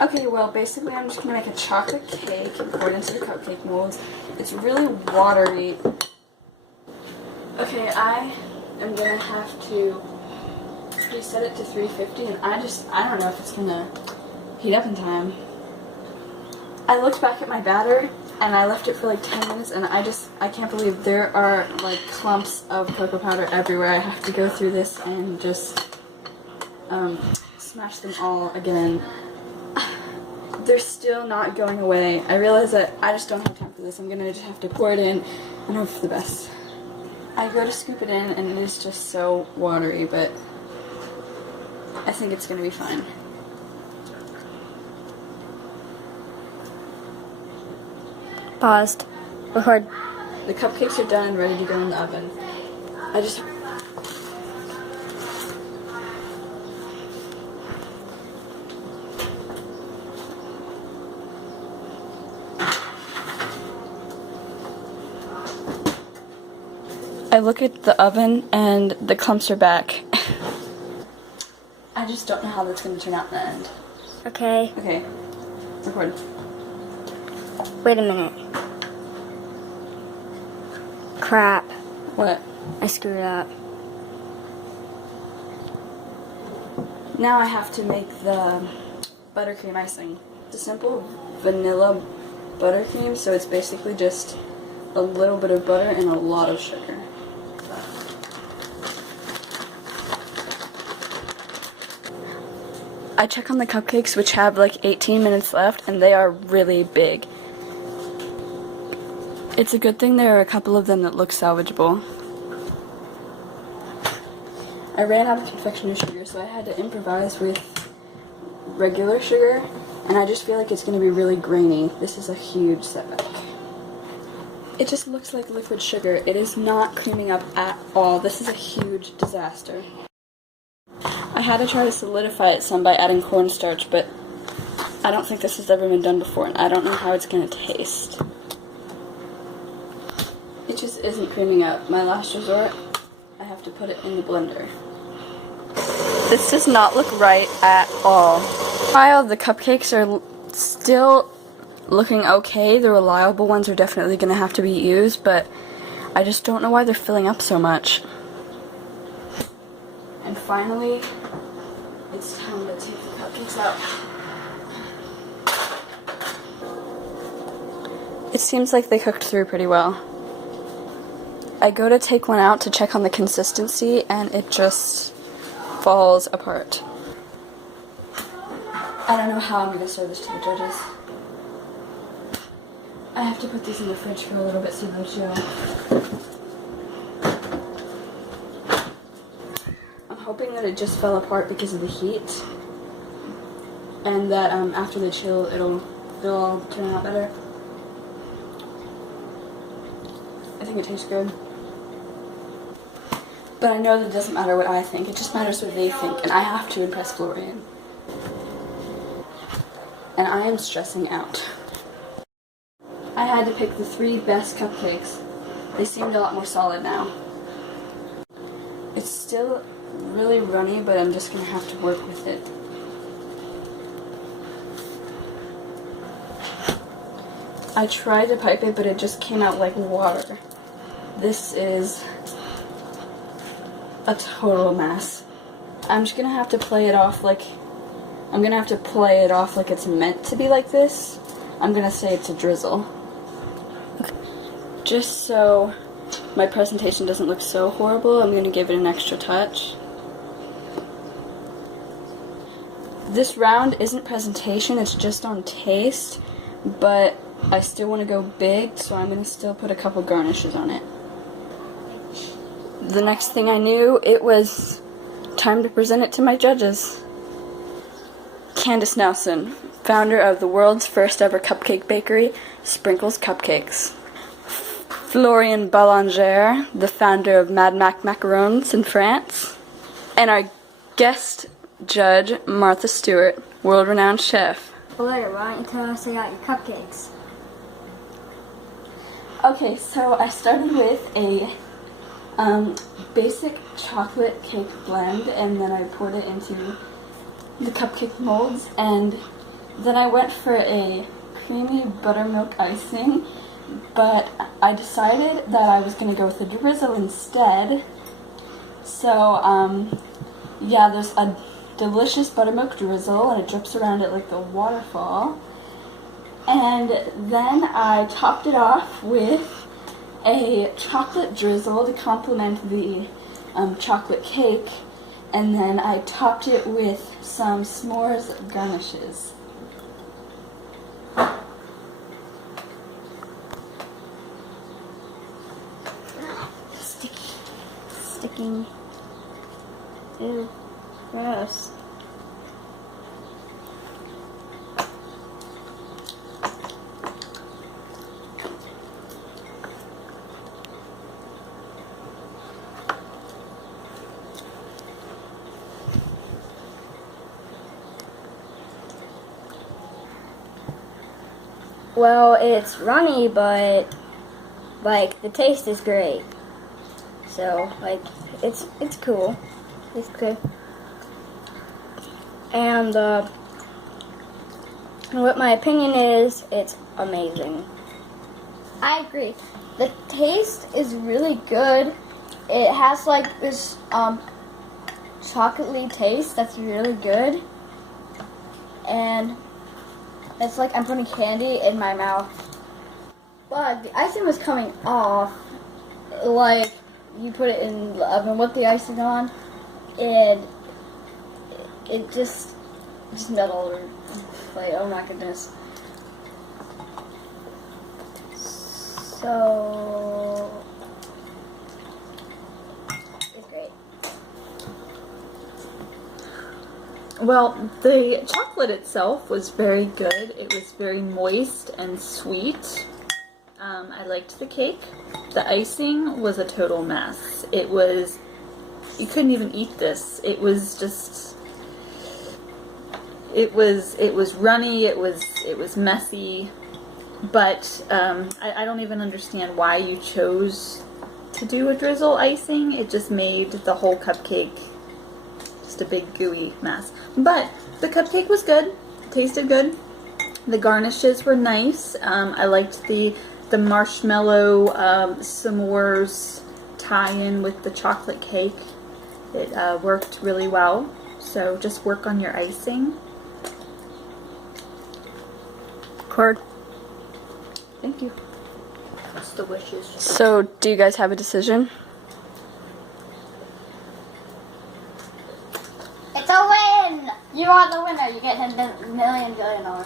Okay, well, basically I'm just going to make a chocolate cake and pour it into the cupcake molds. It's really watery. Okay, I am going to have to reset it to 350, and I don't know if it's going to heat up in time. I looked back at my batter, and I left it for like 10 minutes, and I can't believe there are like clumps of cocoa powder everywhere. I have to go through this and just smash them all again. They're still not going away. I realize that I just don't have time for this. I'm gonna just have to pour it in and hope for the best. I go to scoop it in, and it is just so watery, but I think it's gonna be fine. Paused. Record. The cupcakes are done and ready to go in the oven. I look at the oven and the clumps are back. I just don't know how that's going to turn out in the end. Okay. Okay. Record. Wait a minute. Crap. What? I screwed up. Now I have to make the buttercream icing. It's a simple vanilla buttercream, so it's basically just a little bit of butter and a lot of sugar. I check on the cupcakes, which have like 18 minutes left, and they are really big. It's a good thing there are a couple of them that look salvageable. I ran out of confectioner's sugar, so I had to improvise with regular sugar, and I just feel like it's going to be really grainy. This is a huge setback. It just looks like liquid sugar. It is not creaming up at all. This is a huge disaster. I had to try to solidify it some by adding cornstarch, but I don't think this has ever been done before, and I don't know how it's going to taste. It just isn't creaming up. My last resort, I have to put it in the blender. This does not look right at all. While the cupcakes are still looking okay, the reliable ones are definitely going to have to be used, but I just don't know why they're filling up so much. And finally, it's time to take the cupcakes out. It seems like they cooked through pretty well. I go to take one out to check on the consistency, and it just falls apart. I don't know how I'm going to serve this to the judges. I have to put these in the fridge for a little bit so they'll chill. I'm hoping that it just fell apart because of the heat, and that after they chill they'll all turn out better. I think it tastes good. But I know that it doesn't matter what I think, it just matters what they think, and I have to impress Florean. And I am stressing out. I had to pick the 3 best cupcakes. They seemed a lot more solid now. It's still really runny, but I'm just going to have to work with it. I tried to pipe it, but it just came out like water. This is a total mess. I'm just gonna have to play it off like it's meant to be like this. I'm gonna say it's a drizzle. Okay. Just so my presentation doesn't look so horrible, I'm gonna give it an extra touch. This round isn't presentation, it's just on taste, but I still want to go big, so I'm gonna still put a couple garnishes on it. The next thing I knew, it was time to present it to my judges. Candice Nelson, founder of the world's first ever cupcake bakery, Sprinkles Cupcakes. Florean Boulanger, the founder of Mad Mac Macarons in France. And our guest judge, Martha Stewart, world-renowned chef. Blair, why don't you tell us about your cupcakes? Okay, so I started with a basic chocolate cake blend, and then I poured it into the cupcake molds, and Then I went for a creamy buttermilk icing, but I decided that I was going to go with a drizzle instead. So, yeah, there's a delicious buttermilk drizzle, and it drips around it like the waterfall. And then I topped it off with a chocolate drizzle to complement the chocolate cake, and then I topped it with some s'mores garnishes. Sticking. Ew. Gross. Well, it's runny, but like the taste is great. So like it's cool. It's good. And what my opinion is, it's amazing. I agree. The taste is really good. It has like this chocolatey taste that's really good. And it's like I'm putting candy in my mouth. But the icing was coming off. Like you put it in the oven with the icing on, and it just melted. Like, oh my goodness. So it's great. Well, the chocolate itself was very good. It was very moist and sweet. I liked the cake. The icing was a total mess. It was, you couldn't even eat this. It was just, it was runny, it was messy, but I don't even understand why you chose to do a drizzle icing. It just made the whole cupcake just a big gooey mess. But the cupcake was good, tasted good. The garnishes were nice. I liked the marshmallow s'mores tie-in with the chocolate cake. It worked really well. So just work on your icing. Cord. Thank you. That's the wishes. So, do you guys have a decision? It's a win! You are the winner. You get $1 million billion.